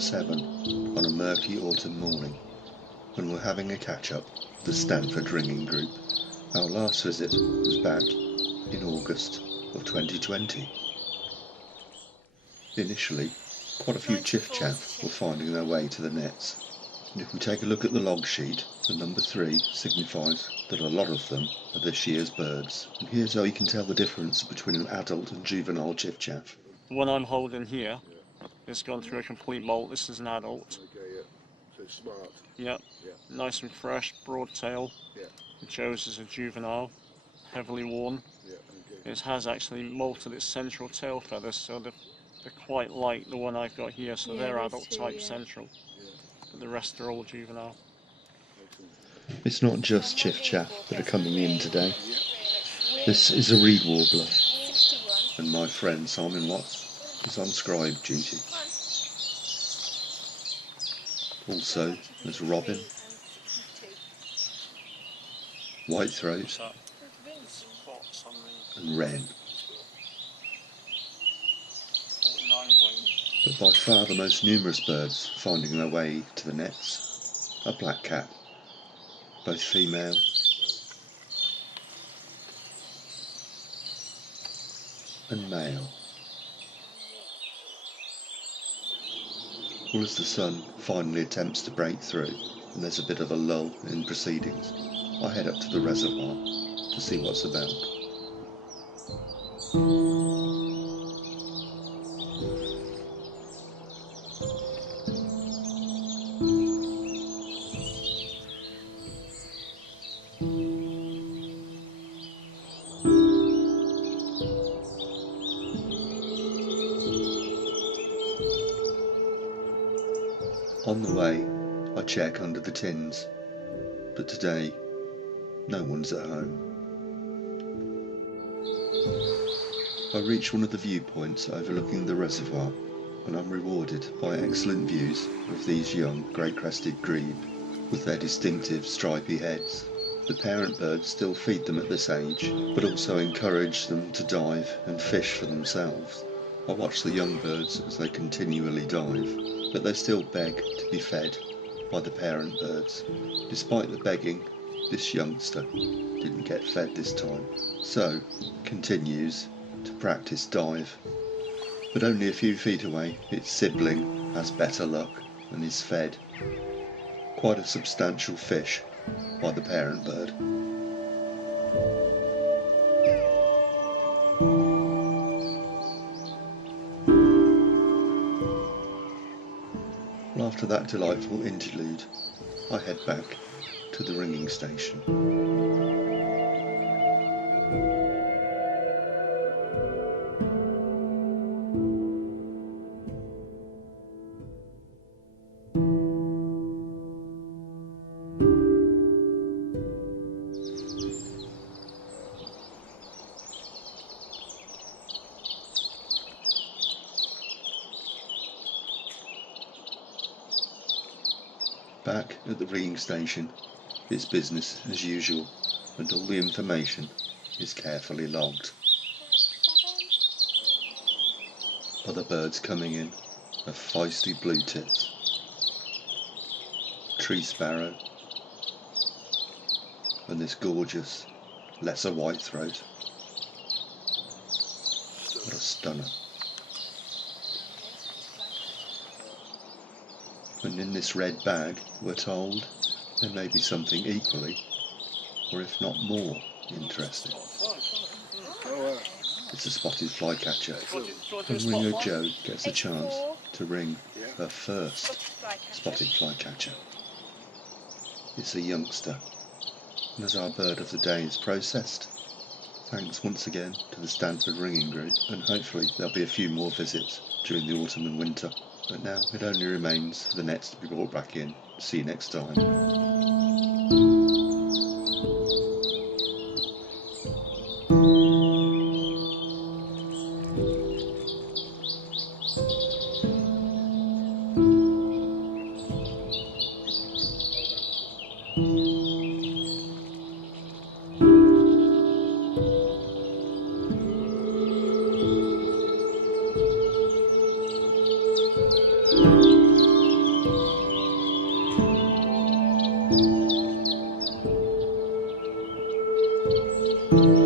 7 on a murky autumn morning when we're having a catch-up with the Stanford Ringing Group. Our last visit was back in August of 2020. Initially, quite a few chiff-chaff were finding their way to the nets, and if we take a look at the log sheet, the number 3 signifies that a lot of them are this year's birds. And here's how you can tell the difference between an adult and juvenile chiff-chaff. The one I'm holding here has gone through a complete molt. This is an adult. Okay, yeah. So it's smart. Yep. Yeah. Nice and fresh, broad tail. Yeah. It shows as a juvenile, heavily worn. Yeah. Okay. It has actually molted its central tail feathers, so they're quite like the one I've got here, so they're adult type central. Yeah. But the rest are all juvenile. Excellent. It's not just chiff-chaff that are coming in today. This is a reed warbler, and my friend Simon Watts is on scribe duty. Also, there's robin, whitethroat and wren. But by far the most numerous birds finding their way to the nets are blackcap, both female and male. Well, as the sun finally attempts to break through and there's a bit of a lull in proceedings, I head up to the reservoir to see what's about. On the way, I check under the tins, but today, no one's at home. I reach one of the viewpoints overlooking the reservoir, and I'm rewarded by excellent views of these young grey-crested grebe with their distinctive stripy heads. The parent birds still feed them at this age, but also encourage them to dive and fish for themselves. I watch the young birds as they continually dive, but they still beg to be fed by the parent birds. Despite the begging, this youngster didn't get fed this time, so continues to practice dive. But only a few feet away, its sibling has better luck and is fed. Quite a substantial fish by the parent bird. Well, after that delightful interlude, I head back to the ringing station. Back at the ringing station, it's business as usual, and all the information is carefully logged. Other birds coming in are feisty blue tits, tree sparrow, and this gorgeous lesser whitethroat. What a stunner. And in this red bag, we're told, there may be something equally, or if not more, interesting. It's a spotted flycatcher, and Ringo Jo gets a chance to ring her first spotted flycatcher. It's a youngster, and as our bird of the day is processed, thanks once again to the Stanford Ringing Group, and hopefully there'll be a few more visits during the autumn and winter. But now it only remains for the nets to be brought back in. See you next time. you.